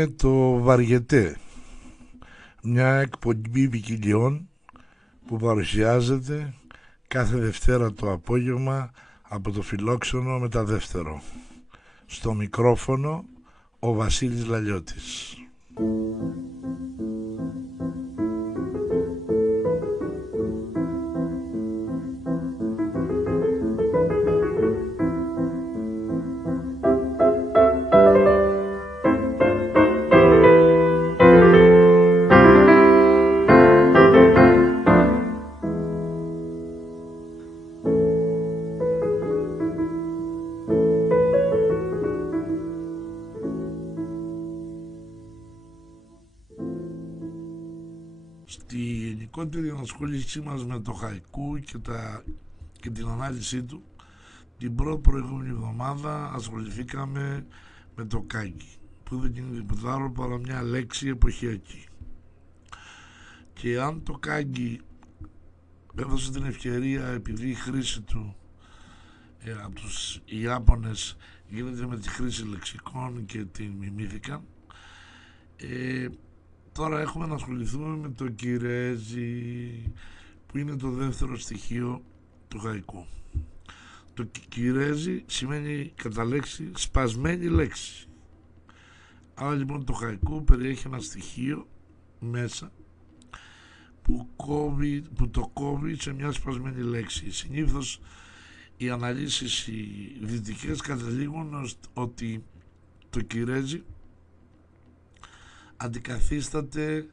είναι το Βαριετέ, μια εκπομπή ποικιλιών που παρουσιάζεται κάθε Δευτέρα το απόγευμα από το Φιλόξενο Μεταδεύτερο. Στο μικρόφωνο ο Βασίλης Λαλιώτης. Στη γενικότερη ενασχόλησή μας με το χαϊκού και την ανάλυση του, την πρώτη προηγούμενη εβδομάδα ασχοληθήκαμε με το κάγκι, που δεν είναι τίποτα άλλο παρά μια λέξη εποχιακή. Και αν το κάγκι έδωσε την ευκαιρία, επειδή η χρήση του από τους Ιάπωνες γίνεται με τη χρήση λεξικών και την μιμήθηκαν, τώρα έχουμε να ασχοληθούμε με το κιρέζι, που είναι το δεύτερο στοιχείο του χαϊκού. Το κιρέζι σημαίνει κατά λέξη σπασμένη λέξη. Άρα λοιπόν το χαϊκού περιέχει ένα στοιχείο μέσα που το κόβει σε μια σπασμένη λέξη. Συνήθως οι αναλύσεις οι δυτικές καταλήγουν ότι το κιρέζι αντικαθίσταται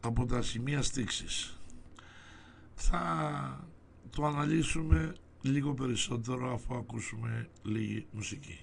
από τα σημεία στίξης. Θα το αναλύσουμε λίγο περισσότερο αφού ακούσουμε λίγη μουσική.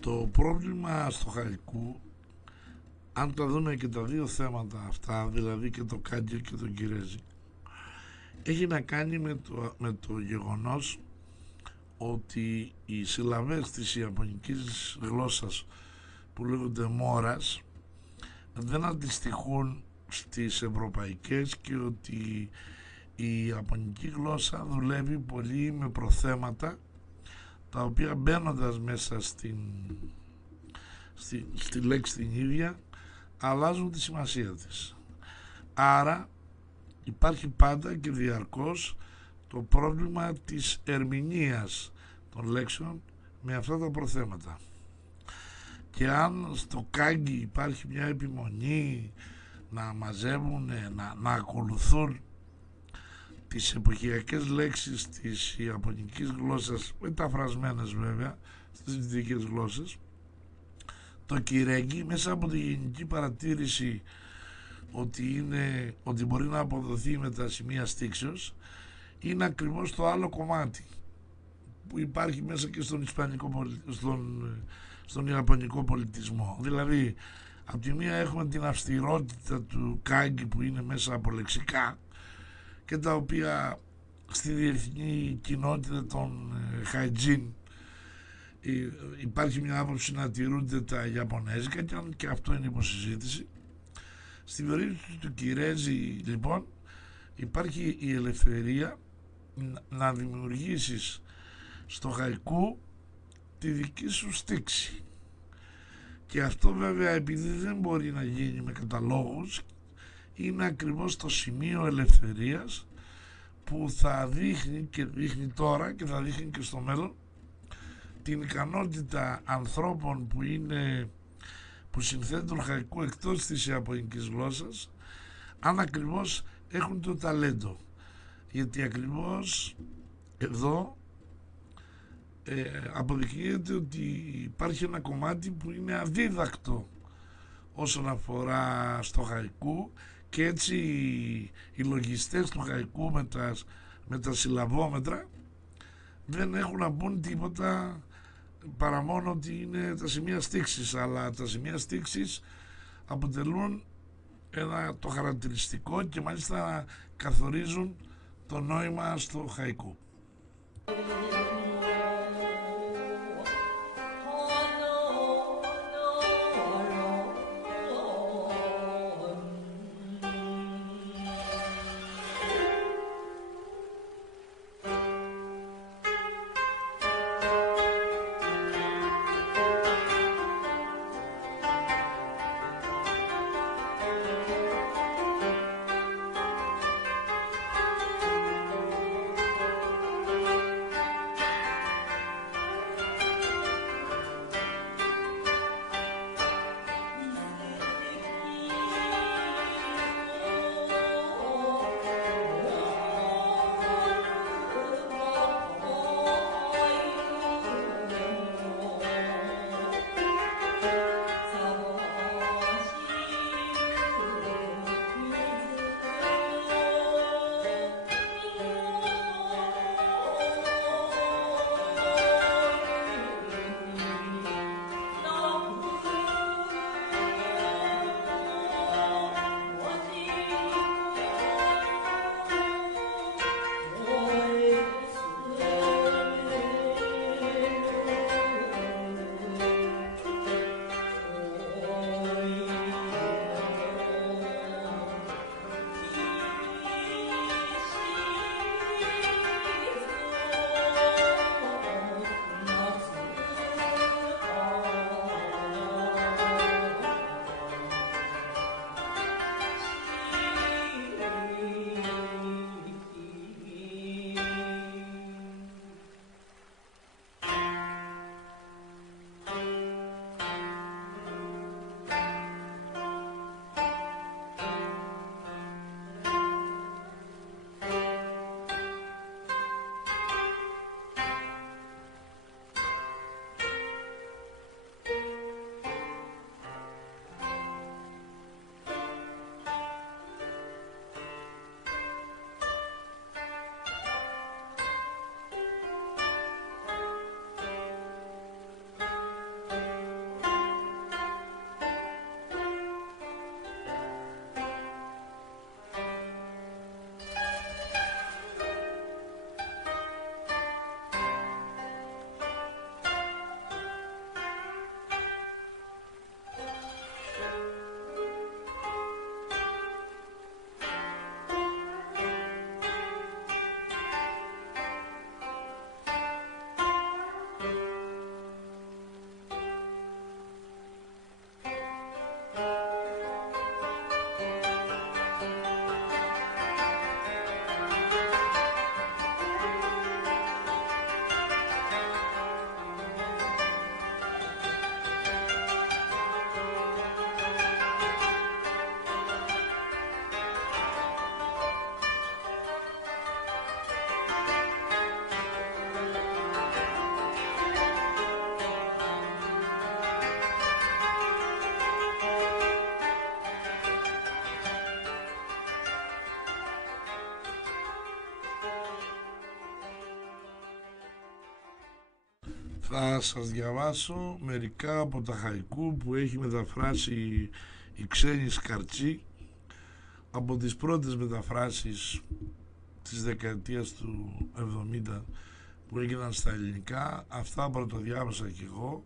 Το πρόβλημα στο χαϊκού, αν τα δούμε και τα δύο θέματα αυτά, δηλαδή και το κάντζι και το κυρέζι, έχει να κάνει με το γεγονός ότι οι συλλαβές της ιαπωνικής γλώσσας που λέγονται μόρας δεν αντιστοιχούν στις ευρωπαϊκές και ότι η ιαπωνική γλώσσα δουλεύει πολύ με προθέματα τα οποία μπαίνοντας μέσα στη λέξη την ίδια αλλάζουν τη σημασία της. Άρα υπάρχει πάντα και διαρκώς το πρόβλημα της ερμηνείας των λέξεων με αυτά τα προθέματα. Και αν στο κάγκι υπάρχει μια επιμονή να μαζεύουν, να ακολουθούν τις εποχιακές λέξεις της ιαπωνικής γλώσσας, μεταφρασμένες βέβαια στις δυτικές γλώσσες, το κυρέγγι μέσα από τη γενική παρατήρηση ότι μπορεί να αποδοθεί με τα σημεία στίξεως, είναι ακριβώς το άλλο κομμάτι που υπάρχει μέσα και στον ιαπωνικό πολιτισμό. Δηλαδή, από τη μία έχουμε την αυστηρότητα του κάγκι που είναι μέσα από λεξικά και τα οποία στη διεθνή κοινότητα των χαϊτζίν υπάρχει μια άποψη να τηρούνται τα ιαπωνέζικα, και αυτό είναι υποσυζήτηση. Στην περίπτωση του κυρέζι λοιπόν υπάρχει η ελευθερία να δημιουργήσεις στο χαϊκού τη δική σου στίξη, και αυτό βέβαια επειδή δεν μπορεί να γίνει με καταλόγους, είναι ακριβώς το σημείο ελευθερίας που θα δείχνει και δείχνει τώρα και θα δείχνει και στο μέλλον την ικανότητα ανθρώπων που συνθέτουν χαϊκού εκτός της ιαπωνικής γλώσσας, αν ακριβώς έχουν το ταλέντο. Γιατί ακριβώς εδώ αποδεικνύεται ότι υπάρχει ένα κομμάτι που είναι αδίδακτο όσον αφορά στο χαϊκού, και έτσι οι λογιστές του χαϊκού με τα συλλαβόμετρα δεν έχουν να πούν τίποτα παρά μόνο ότι είναι τα σημεία στίξης, αλλά τα σημεία στίξης αποτελούν το χαρακτηριστικό και μάλιστα καθορίζουν το νόημα στο χαϊκού. Θα σας διαβάσω μερικά από τα χαϊκού που έχει μεταφράσει η Ξένη Σκαρτσή από τις πρώτες μεταφράσεις της δεκαετίας του 70 που έγιναν στα ελληνικά. Αυτά πρωτοδιάβασα κι εγώ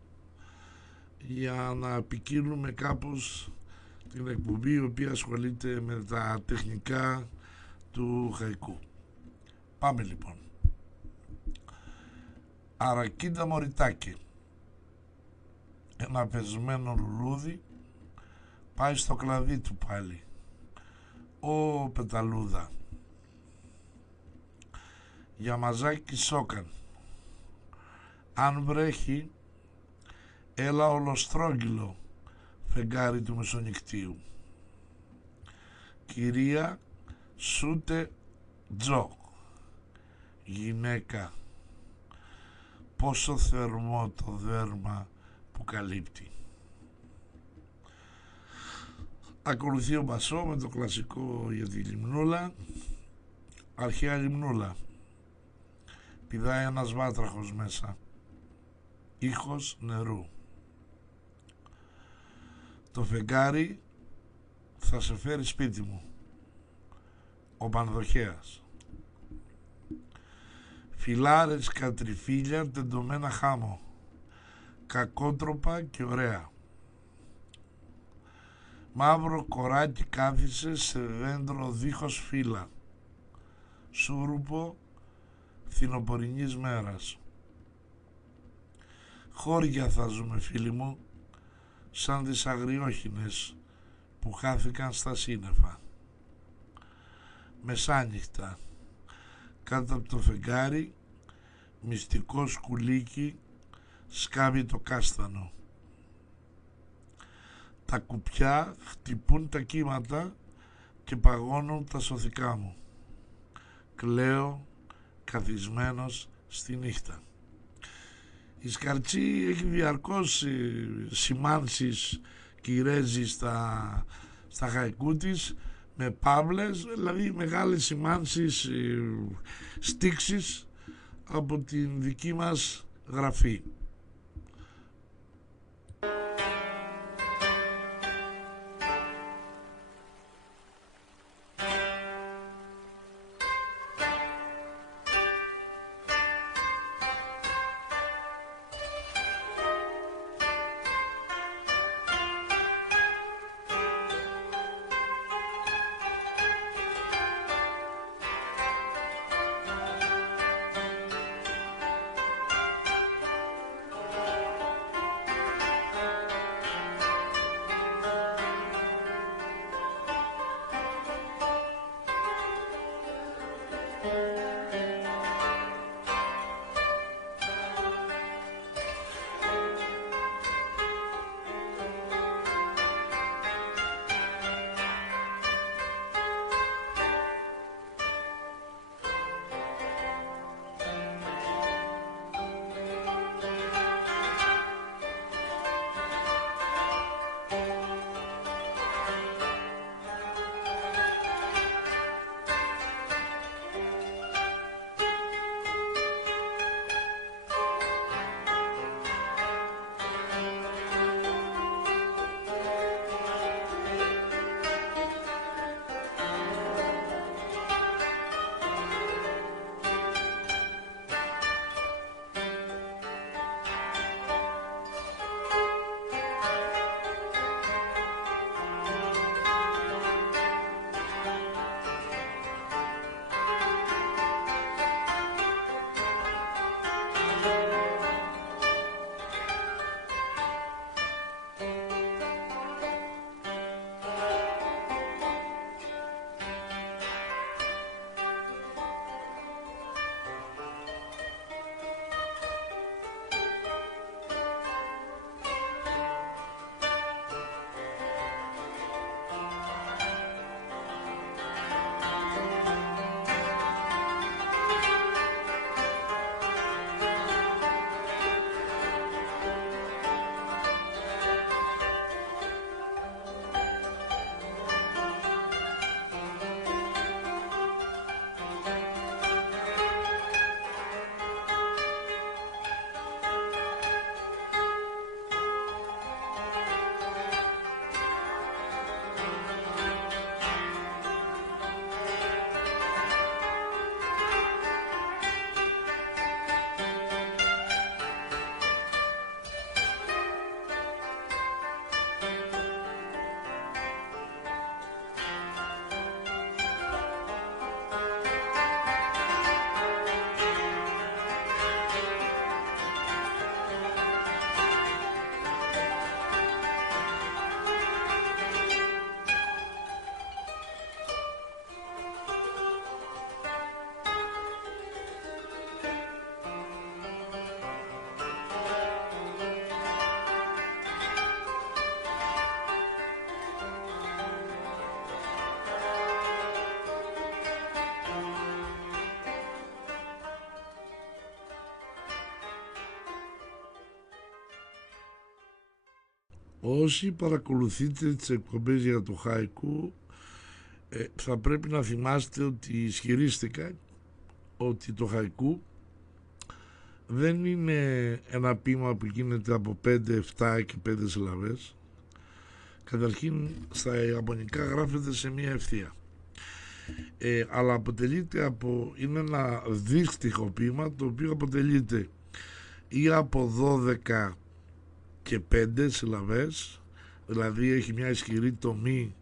για να ποικίλουμε κάπως την εκπομπή η οποία ασχολείται με τα τεχνικά του χαϊκού. Πάμε λοιπόν. Αρακίντα Μωριτάκη. Ένα πεσμένο λουλούδι πάει στο κλαδί του πάλι. Ω πεταλούδα. Για μαζάκι σόκαν. Αν βρέχει, έλα ολοστρόγγυλο φεγγάρι του μεσονυχτίου. Κυρία σούτε τζο. Γυναίκα, πόσο θερμό το δέρμα που καλύπτει. Ακολουθεί ο Μπασό με το κλασικό για τη λιμνούλα. Αρχαία λιμνούλα. Πηδάει ένας βάτραχος μέσα. Ήχος νερού. Το φεγγάρι θα σε φέρει σπίτι μου. Ο Πανδοχέας. Φιλάρες κατριφύλια τεντωμένα χάμω. Κακότροπα και ωραία. Μαύρο κοράκι κάθισε σε δέντρο δίχως φύλλα. Σούρουπο φθινοπορεινής μέρας. Χώρια θα ζούμε φίλοι μου, σαν τις αγριόχινες που χάθηκαν στα σύννεφα. Μεσάνυχτα, κάτω από το φεγγάρι, μυστικό σκουλίκι σκάβει το κάστανο. Τα κουπιά χτυπούν τα κύματα και παγώνουν τα σωθικά μου. Κλαίω καθισμένος στη νύχτα. Η Σκαρτσή έχει διαρκώς σημάνσεις κυρέζει στα χαϊκού της με παύλες, δηλαδή μεγάλες σημάνσεις, στίξεις από την δική μας γραφή. Όσοι παρακολουθείτε τις εκπομπές για το χαϊκού, θα πρέπει να θυμάστε ότι ισχυρίστηκα ότι το χαϊκού δεν είναι ένα ποίημα που γίνεται από 5, 7 και 5 συλλαβές. Καταρχήν στα ιαπωνικά γράφεται σε μία ευθεία, αλλά αποτελείται από, είναι ένα δύστιχο ποίημα το οποίο αποτελείται ή από 12 και 5 συλλαβές, δηλαδή έχει μια ισχυρή τομή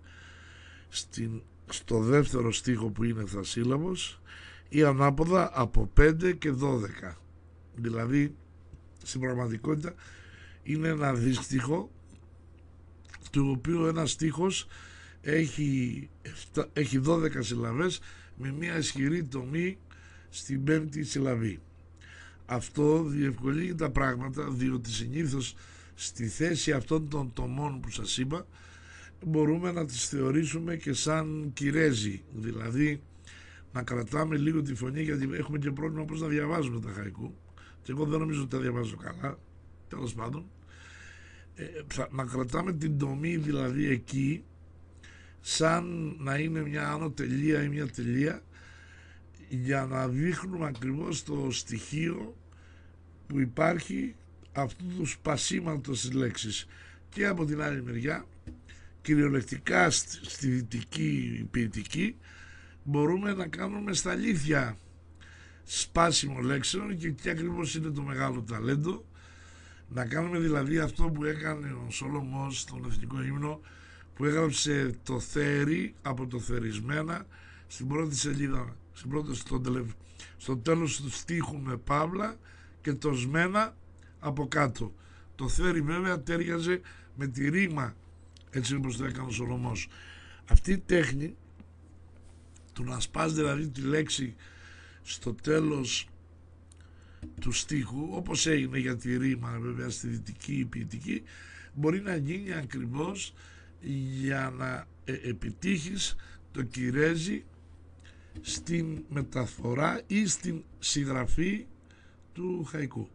στο δεύτερο στίχο που είναι επτασύλλαβος, ή ανάποδα από 5 και 12. Δηλαδή στην πραγματικότητα είναι ένα δύστιχο του οποίου ένα στίχος έχει 12 συλλαβές με μια ισχυρή τομή στην πέμπτη συλλαβή. Αυτό διευκολύνει τα πράγματα, διότι συνήθως στη θέση αυτών των τομών που σας είπα μπορούμε να τις θεωρήσουμε και σαν κυρέζι, δηλαδή να κρατάμε λίγο τη φωνή, γιατί έχουμε και πρόβλημα πώς να διαβάζουμε τα χαϊκού και εγώ δεν νομίζω ότι τα διαβάζω καλά, τέλος πάντων. Να κρατάμε την τομή δηλαδή εκεί σαν να είναι μια άνω τελεία ή μια τελεία, για να δείχνουμε ακριβώς το στοιχείο που υπάρχει αυτού του σπασίματος της λέξης. Και από την άλλη μεριά, κυριολεκτικά στη δυτική ποιητική μπορούμε να κάνουμε στα αλήθεια σπάσιμο λέξεων, και εκεί ακριβώς είναι το μεγάλο ταλέντο, να κάνουμε δηλαδή αυτό που έκανε ο Σολομός στον Εθνικό Ύμνο, που έγραψε το θέρι από το θερισμένα στην πρώτη σελίδα, στο τέλος του στίχου με παύλα, και το σμένα από κάτω. Το θέρι βέβαια τέριαζε με τη ρήμα, έτσι όπως το έκανε ο Σολομός. Αυτή η τέχνη του να σπάς δηλαδή τη λέξη στο τέλος του στίχου, όπως έγινε για τη ρήμα βέβαια στη δυτική ποιητική, μπορεί να γίνει ακριβώς για να επιτύχεις το κυρέζι στην μεταφορά ή στην συγγραφή του χαϊκού.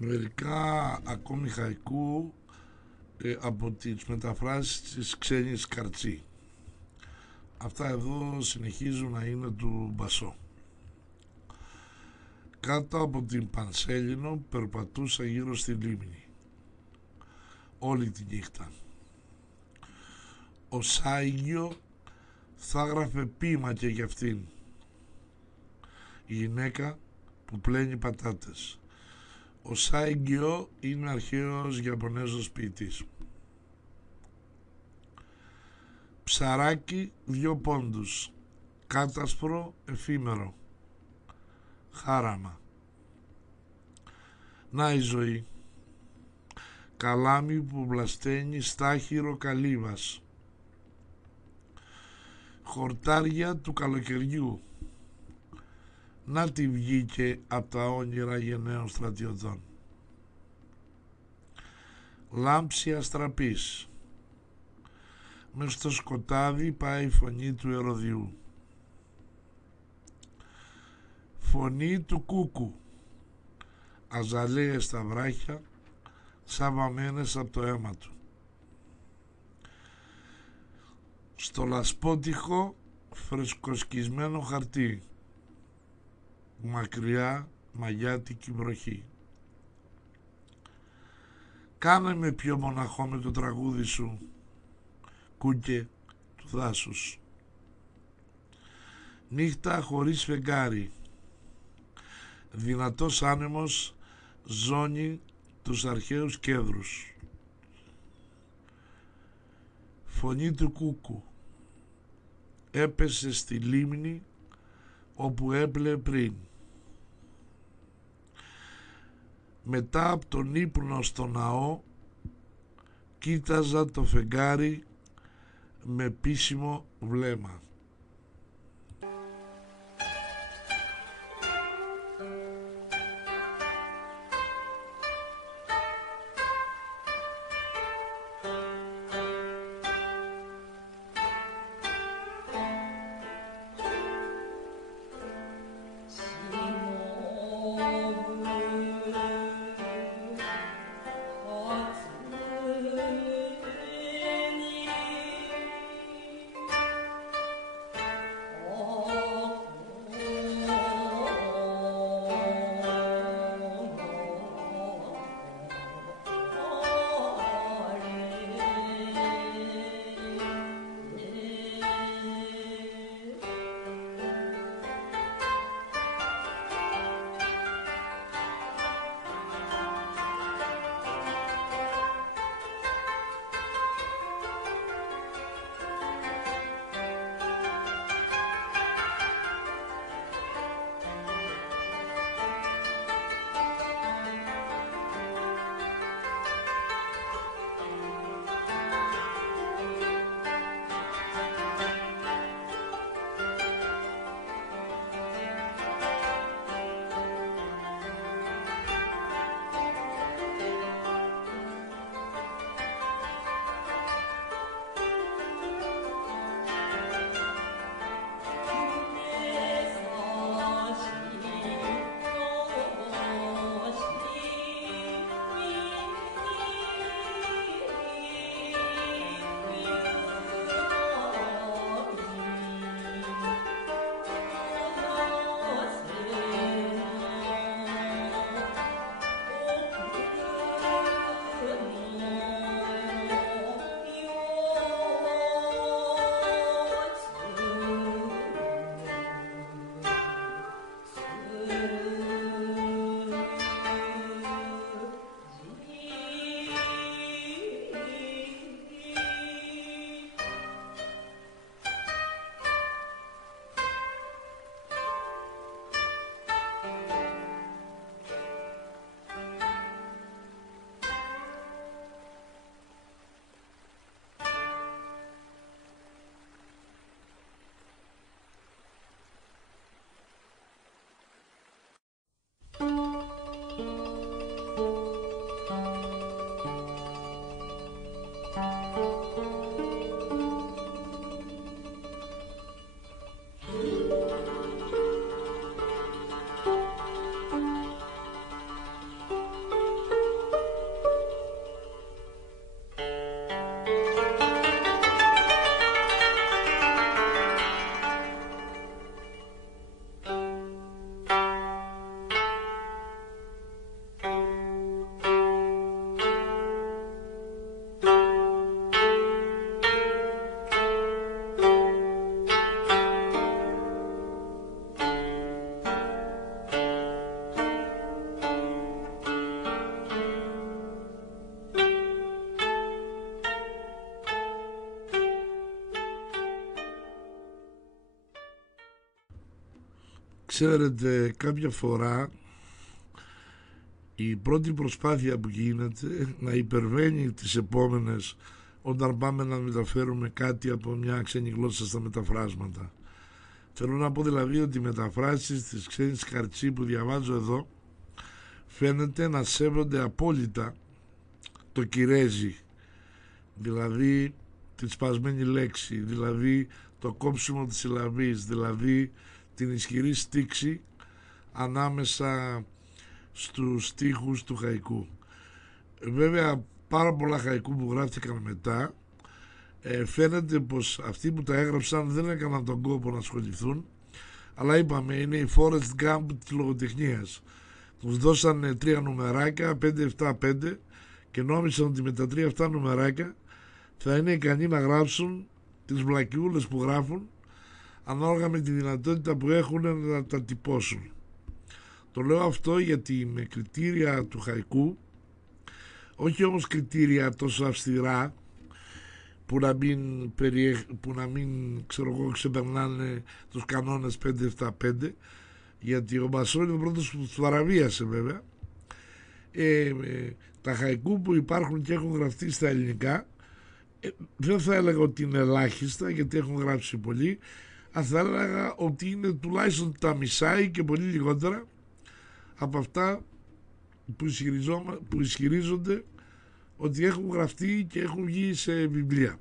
Μερικά ακόμη χαϊκού από τις μεταφράσεις της Ξένης Καρτσή. Αυτά εδώ συνεχίζουν να είναι του Μπασό. Κάτω από την Πανσέλινο περπατούσα γύρω στη λίμνη όλη τη νύχτα. Ο Σάιγιο θα έγραφε ποίημα και για αυτήν, η γυναίκα που πλένει πατάτες. Ο Σάιγιο είναι αρχαίος Ιαπωνέζος ποιητής. Ψαράκι 2 πόντους, κάτασπρο εφήμερο, χάραμα. Να η ζωή, καλάμι που βλασταίνει στάχυρο καλύβας, χορτάρια του καλοκαιριού. Να τη βγήκε απ' τα όνειρα γενναίων στρατιωτών. Λάμψη αστραπής, μες στο σκοτάδι πάει η φωνή του ερωδιού. Φωνή του κούκου, αζαλέες στα βράχια, σαβαμένες από το αίμα του. Στο λασπότυχο φρεσκοσκισμένο χαρτί, μακριά μαγιάτικη βροχή. Κάνε με πιο μοναχό με το τραγούδι σου, κούκε του δάσους. Νύχτα χωρίς φεγγάρι, δυνατός άνεμος ζώνει τους αρχαίους κέδρους. Φωνή του κούκου έπεσε στη λίμνη όπου έπλε πριν. Μετά από τον ύπνο στο ναό κοίταζα το φεγγάρι με πίσιμο βλέμμα. Ξέρετε, κάποια φορά η πρώτη προσπάθεια που γίνεται να υπερβαίνει τις επόμενες όταν πάμε να μεταφέρουμε κάτι από μια ξένη γλώσσα στα μεταφράσματα. Θέλω να πω δηλαδή ότι οι μεταφράσεις της ξένης καρτσί που διαβάζω εδώ φαίνεται να σέβονται απόλυτα το κυρέζι, δηλαδή τη σπασμένη λέξη, δηλαδή το κόψιμο της συλλαβής, δηλαδή την ισχυρή στίξη ανάμεσα στους στίχους του χαϊκού. Βέβαια πάρα πολλά χαϊκού που γράφτηκαν μετά φαίνεται πως αυτοί που τα έγραψαν δεν έκαναν τον κόπο να ασχοληθούν, αλλά είπαμε είναι η Forrest Gump της λογοτεχνίας. Τους δώσανε 3 νουμεράκια, 5-7-5, και νόμισαν ότι με τα 3-7 νουμεράκια θα είναι ικανοί να γράψουν τις βλακιούλες που γράφουν, ανάλογα με τη δυνατότητα που έχουν να τα τυπώσουν. Το λέω αυτό γιατί με κριτήρια του χαϊκού, όχι όμως κριτήρια τόσο αυστηρά που να μην ξέρω εγώ, ξεπερνάνε τους κανόνες 5-7-5, γιατί ο Μπασό είναι ο πρώτος που τους παραβίασε βέβαια. Τα χαϊκού που υπάρχουν και έχουν γραφτεί στα ελληνικά δεν θα έλεγα ότι είναι ελάχιστα, γιατί έχουν γράψει πολλοί, αλλά θα έλεγα ότι είναι τουλάχιστον τα μισά ή και πολύ λιγότερα από αυτά που ισχυρίζονται ότι έχουν γραφτεί και έχουν βγει σε βιβλία.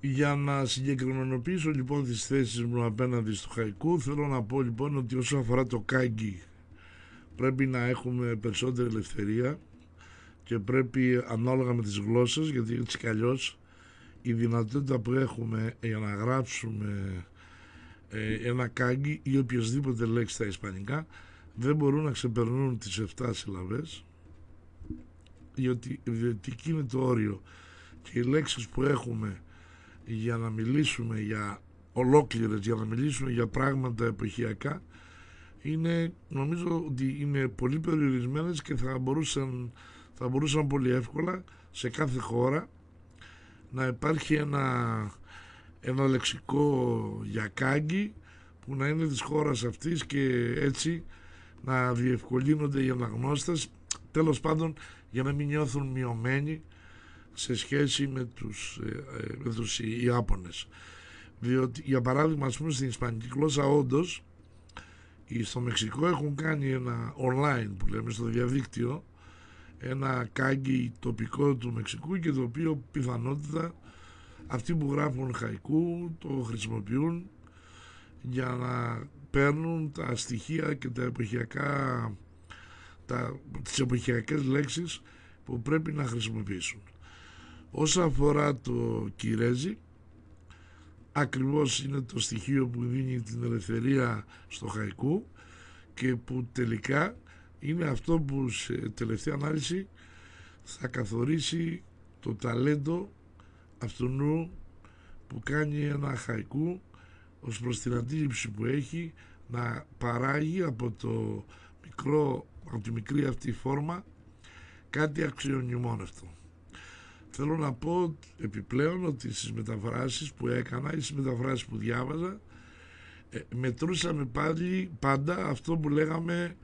Για να συγκεκριμενοποιήσω λοιπόν τις θέσεις μου απέναντι στο χαϊκού, θέλω να πω λοιπόν ότι όσο αφορά το κάγκι πρέπει να έχουμε περισσότερη ελευθερία και πρέπει ανάλογα με τις γλώσσες, γιατί έτσι κι αλλιώς η δυνατότητα που έχουμε για να γράψουμε ένα κάγκι ή οποιασδήποτε λέξη στα ισπανικά δεν μπορούν να ξεπερνούν τις 7 συλλαβές, διότι εκεί είναι το όριο, και οι λέξεις που έχουμε για να μιλήσουμε για ολόκληρες, για να μιλήσουμε για πράγματα εποχιακά, είναι, νομίζω ότι είναι πολύ περιορισμένες και θα μπορούσαν πολύ εύκολα σε κάθε χώρα να υπάρχει ένα λεξικό για κάγκι που να είναι της χώρας αυτής και έτσι να διευκολύνονται οι αναγνώστες, τέλος πάντων για να μην νιώθουν μειωμένοι σε σχέση με τους Ιάπωνες. Διότι για παράδειγμα, ας πούμε, στην ισπανική γλώσσα όντως στο Μεξικό έχουν κάνει ένα online που λέμε στο διαδίκτυο, ένα κάγκι τοπικό του Μεξικού, και το οποίο πιθανότητα αυτοί που γράφουν χαϊκού το χρησιμοποιούν για να παίρνουν τα στοιχεία και τα εποχιακά, τις εποχιακές λέξεις που πρέπει να χρησιμοποιήσουν. Όσον αφορά το κιρέζι, ακριβώς είναι το στοιχείο που δίνει την ελευθερία στο χαϊκού και που τελικά είναι αυτό που σε τελευταία ανάλυση θα καθορίσει το ταλέντο αυτού που κάνει ένα χαϊκού ως προς την αντίληψη που έχει να παράγει από τη μικρή αυτή φόρμα κάτι αξιονιμόνευτο. Θέλω να πω επιπλέον ότι στις μεταφράσεις που έκανα ή στις μεταφράσεις που διάβαζα μετρούσαμε πάλι πάντα αυτό που λέγαμε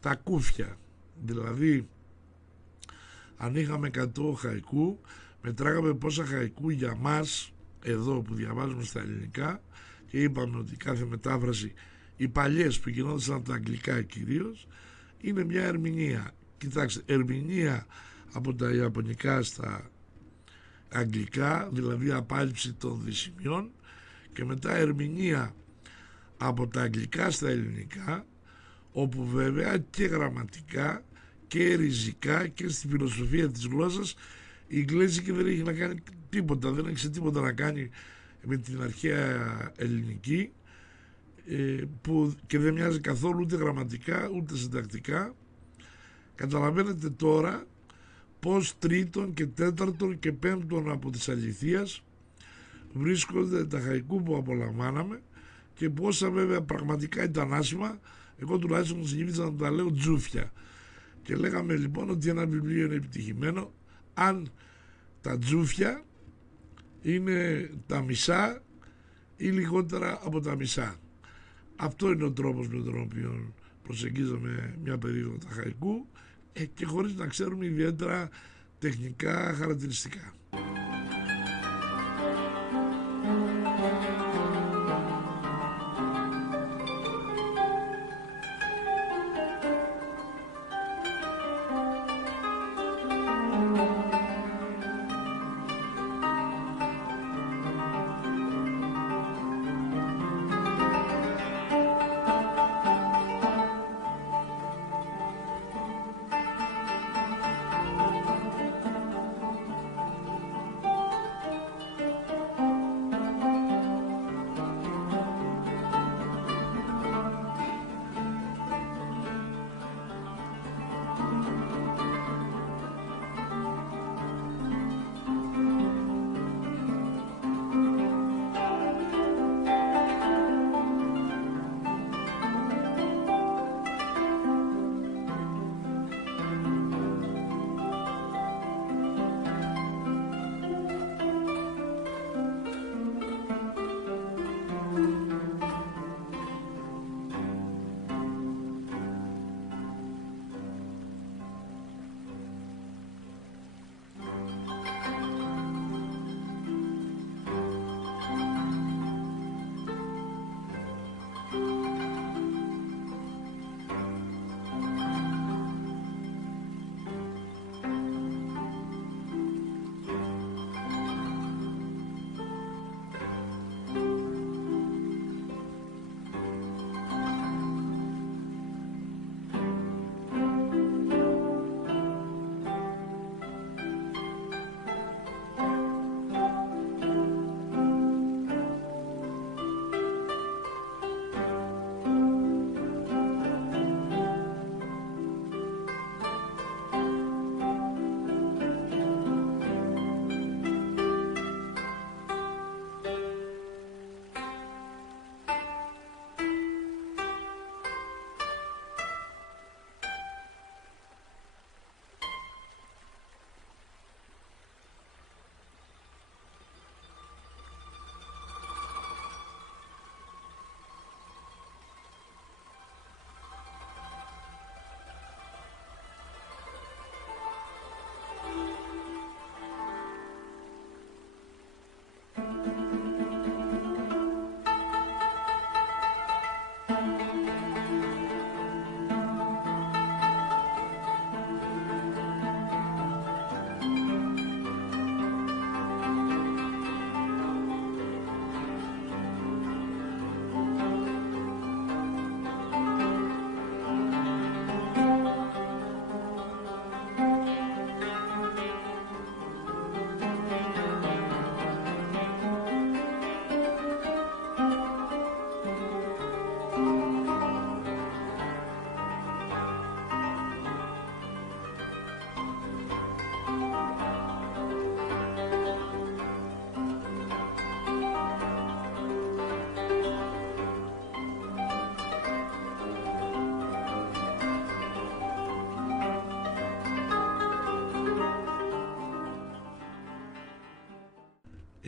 τα κούφια. Δηλαδή αν είχαμε 100 χαϊκού, μετράγαμε πόσα χαϊκού για μας εδώ που διαβάζουμε στα ελληνικά, και είπαμε ότι κάθε μετάφραση, οι παλιές που γινόντουσαν από τα αγγλικά κυρίως, είναι μια ερμηνεία. Κοιτάξτε, ερμηνεία από τα ιαπωνικά στα αγγλικά, δηλαδή απάλληψη των δυσημειών, και μετά ερμηνεία από τα αγγλικά στα ελληνικά, όπου βέβαια και γραμματικά και ριζικά και στη φιλοσοφία της γλώσσας η Εγγλέζικη δεν έχει να κάνει τίποτα, δεν έχει τίποτα να κάνει με την αρχαία ελληνική, που και δεν μοιάζει καθόλου ούτε γραμματικά ούτε συντακτικά. Καταλαβαίνετε τώρα πως τρίτον και τέταρτον και πέμπτον από τις αληθείας βρίσκονται τα χαϊκού που απολαμβάναμε, και πόσα βέβαια πραγματικά ήταν άσχημα. Εγώ τουλάχιστον συνήθιζα να τα λέω τζούφια, και λέγαμε λοιπόν ότι ένα βιβλίο είναι επιτυχημένο αν τα τζούφια είναι τα μισά ή λιγότερα από τα μισά. Αυτό είναι ο τρόπος με τον οποίο προσεγγίζαμε μια περίοδο τα χαϊκού, και χωρίς να ξέρουμε ιδιαίτερα τεχνικά χαρακτηριστικά.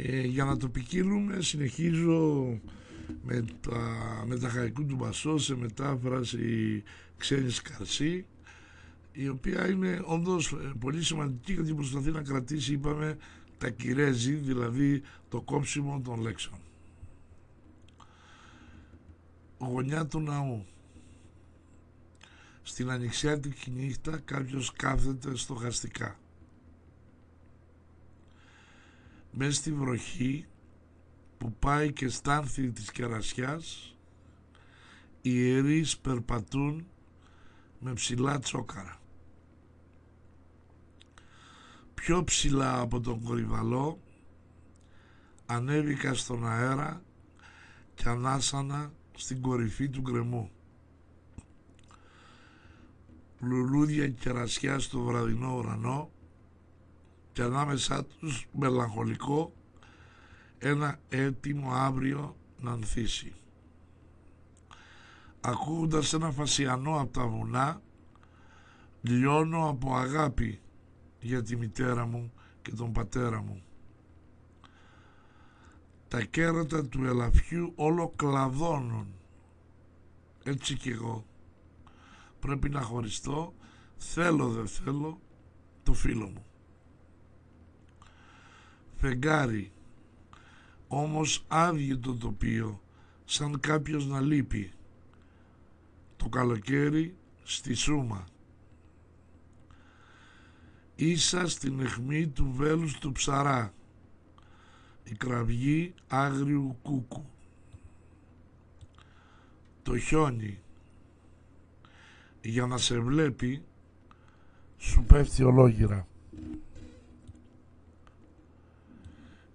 Για να το ποικίλουμε, συνεχίζω με τα χαϊκού του Μπασό σε μετάφραση Ξένης Καρσή, η οποία είναι όντως πολύ σημαντική γιατί προσπαθεί να κρατήσει, είπαμε, τα κυρέζι, δηλαδή το κόψιμο των λέξεων. Γωνιά του ναού. Στην ανοιξιάτικη νύχτα κάποιος κάθεται στοχαστικά. Μες στη βροχή που πάει και στάνθη της κερασιάς, οι ιερείς περπατούν με ψηλά τσόκαρα. Πιο ψηλά από τον κορυβαλό ανέβηκα στον αέρα και ανάσανα στην κορυφή του γκρεμού. Λουλούδια κερασιά στο βραδινό ουρανό και ανάμεσά τους μελαγχολικό ένα έτοιμο αύριο να ανθίσει. Ακούγοντας ένα φασιανό από τα βουνά, λιώνω από αγάπη για τη μητέρα μου και τον πατέρα μου. Τα κέρατα του ελαφιού όλο κλαδώνουν. Έτσι κι εγώ πρέπει να χωριστώ, θέλω δεν θέλω, το φίλο μου. Φεγγάρι, όμως άδειο το τοπίο, σαν κάποιος να λείπει. Το καλοκαίρι στη Σούμα. Ίσα στην αιχμή του βέλους του ψαρά, η κραυγή άγριου κούκου. Το χιόνι, για να σε βλέπει, σου πέφτει ολόγυρα.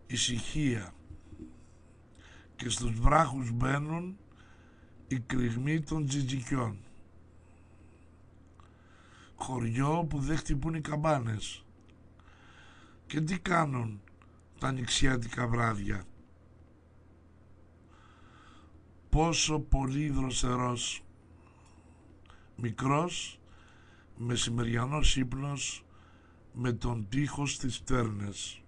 Ησυχία, και στους βράχους μπαίνουν οι κρυγμοί των τζιτζικιών. Χωριό που δεν χτυπούν οι καμπάνες. Και τι κάνουν τα νηξιάτικα βράδια? Πόσο πολύ δροσερός, μικρός, μεσημεριανός ύπνος με τον τοίχο στις φτέρνες.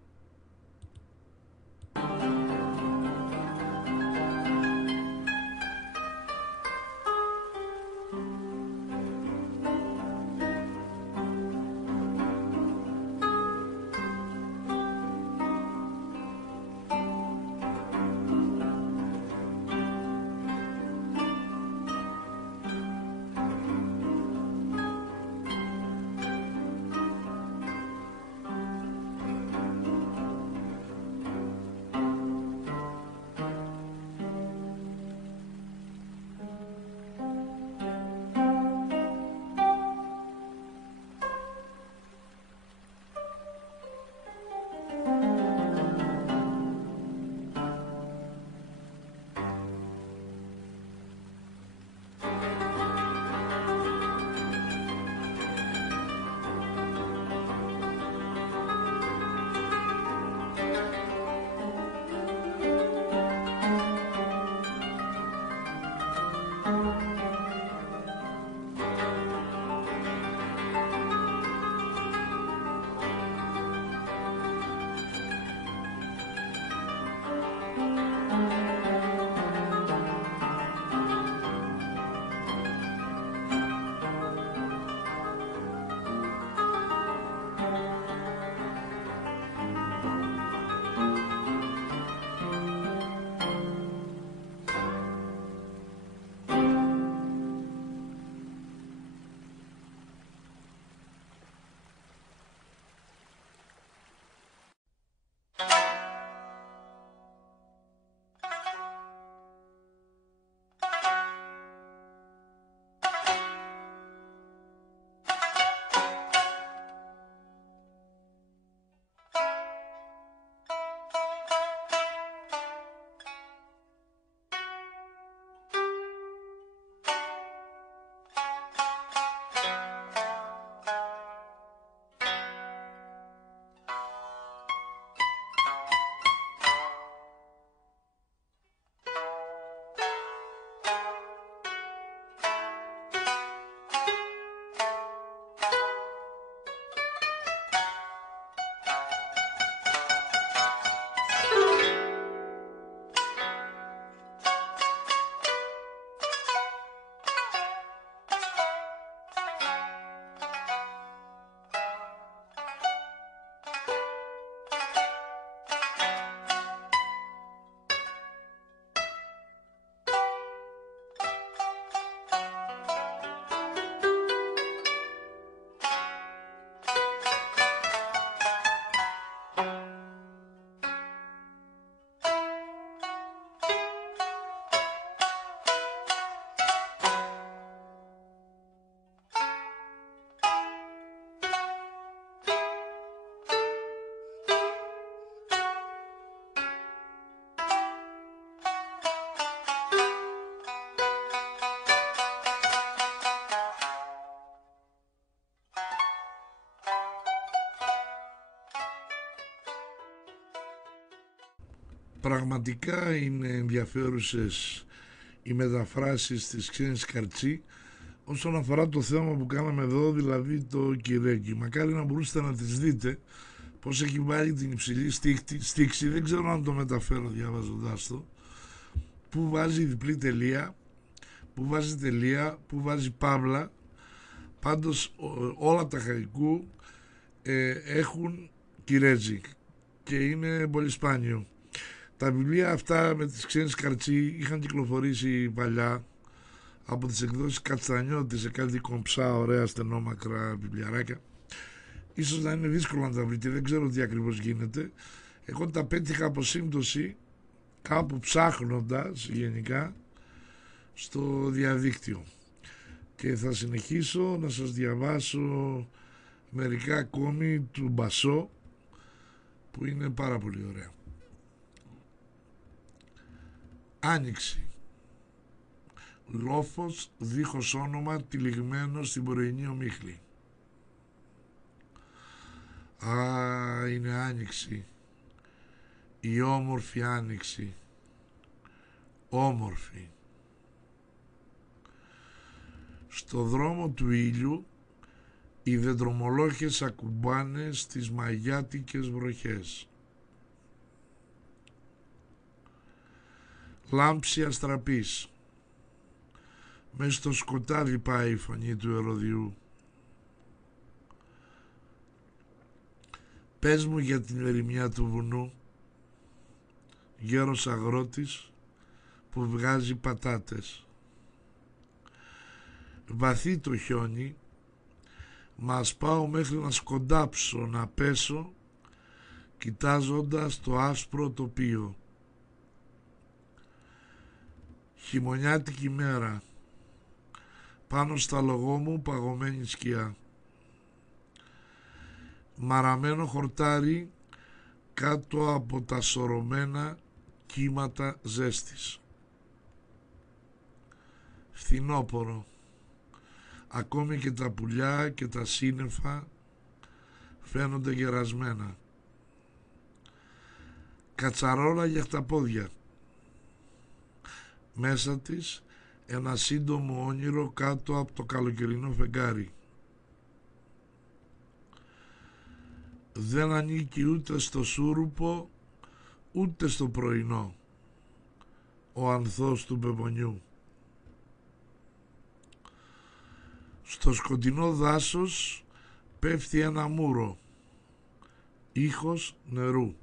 Πραγματικά είναι ενδιαφέρουσες οι μεταφράσεις της Ξένης Καρτσή όσον αφορά το θέμα που κάναμε εδώ, δηλαδή το Κυρέκι. Μακάρι να μπορούσατε να τις δείτε πως έχει βάλει την υψηλή στίξη, δεν ξέρω αν το μεταφέρω διαβάζοντάς το, που βάζει διπλή τελεία, που βάζει τελεία, που βάζει παύλα. Πάντως όλα τα χαϊκού έχουν Κυρέτζικ και είναι πολύ σπάνιο. Τα βιβλία αυτά με τις Ξένες Καρτσή είχαν κυκλοφορήσει παλιά από τις εκδόσεις Κατστανιώτη σε κάτι κομψά, ωραία, στενόμακρα βιβλιαράκια. Ίσως να είναι δύσκολο να τα βρείτε, δεν ξέρω τι ακριβώς γίνεται. Εγώ τα πέτυχα από σύμπτωση κάπου ψάχνοντας γενικά στο διαδίκτυο. Και θα συνεχίσω να σας διαβάσω μερικά ακόμη του Μπασό που είναι πάρα πολύ ωραία. Άνοιξη. Λόφος δίχως όνομα τυλιγμένο στην πρωινή ομίχλη. Α, είναι άνοιξη. Η όμορφη άνοιξη. Όμορφη. Στο δρόμο του ήλιου οι δεντρομολόχες ακουμπάνε στις μαγιάτικες βροχές. Λάμψη αστραπής. Μες στο σκοτάδι πάει η φωνή του ερωδιού. Πες μου για την ερημιά του βουνού, γέρος αγρότης που βγάζει πατάτες. Βαθύ το χιόνι, μα σπάω μέχρι να σκοντάψω, να πέσω, κοιτάζοντας το άσπρο τοπίο. Χειμωνιάτικη μέρα, πάνω στα λογό μου παγωμένη σκιά. Μαραμένο χορτάρι κάτω από τα σωρωμένα κύματα ζέστης. Φθινόπορο. Ακόμη και τα πουλιά και τα σύννεφα φαίνονται γερασμένα. Κατσαρόλα για τα πόδια. Μέσα της ένα σύντομο όνειρο κάτω από το καλοκαιρινό φεγγάρι. Δεν ανήκει ούτε στο σούρουπο ούτε στο πρωινό ο ανθός του πεπονιού. Στο σκοτεινό δάσος πέφτει ένα μούρο, ήχος νερού.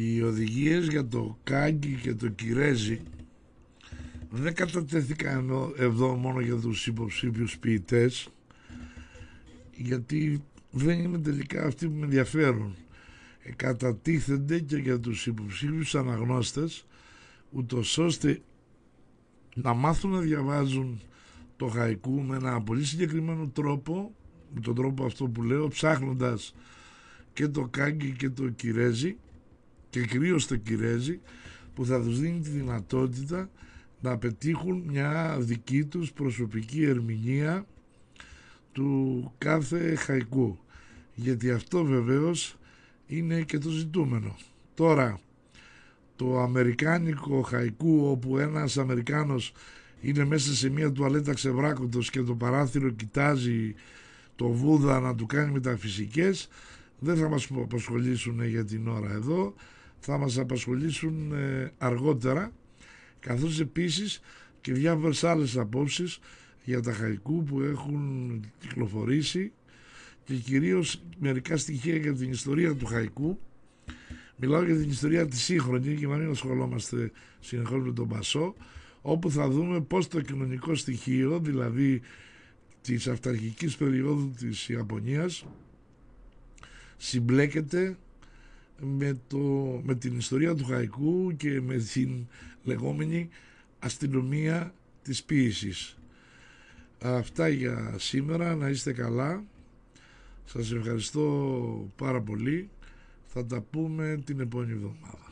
Οι οδηγίες για το κάγκι και το κυρέζι δεν κατατέθηκαν εδώ μόνο για τους υποψήφιους ποιητές, γιατί δεν είναι τελικά αυτοί που με ενδιαφέρουν. Κατατίθενται και για τους υποψήφιους αναγνώστες, ούτως ώστε να μάθουν να διαβάζουν το χαϊκού με ένα πολύ συγκεκριμένο τρόπο, με τον τρόπο αυτό που λέω, ψάχνοντας και το κάγκι και το κυρέζι, και κυρίως το κυρέζι, που θα τους δίνει τη δυνατότητα να πετύχουν μια δική τους προσωπική ερμηνεία του κάθε χαϊκού, γιατί αυτό βεβαίως είναι και το ζητούμενο. Τώρα, το αμερικάνικο χαϊκού, όπου ένας Αμερικάνος είναι μέσα σε μια τουαλέτα ξεβράκοντος και το παράθυρο κοιτάζει το Βούδα να του κάνει μεταφυσικές, δεν θα μας απασχολήσουν για την ώρα εδώ, θα μας απασχολήσουν αργότερα, καθώς επίσης και διάφορες άλλες απόψεις για τα χαϊκού που έχουν κυκλοφορήσει και κυρίως μερικά στοιχεία για την ιστορία του χαϊκού. Μιλάω για την ιστορία της σύγχρονη και να μην ασχολόμαστε συνεχώς με τον Πασό, όπου θα δούμε πως το κοινωνικό στοιχείο, δηλαδή της αυταρχικής περίοδου της Ιαπωνίας, συμπλέκεται με την ιστορία του χαϊκού και με την λεγόμενη αστυνομία της ποίησης. Αυτά για σήμερα, να είστε καλά, σας ευχαριστώ πάρα πολύ, θα τα πούμε την επόμενη εβδομάδα.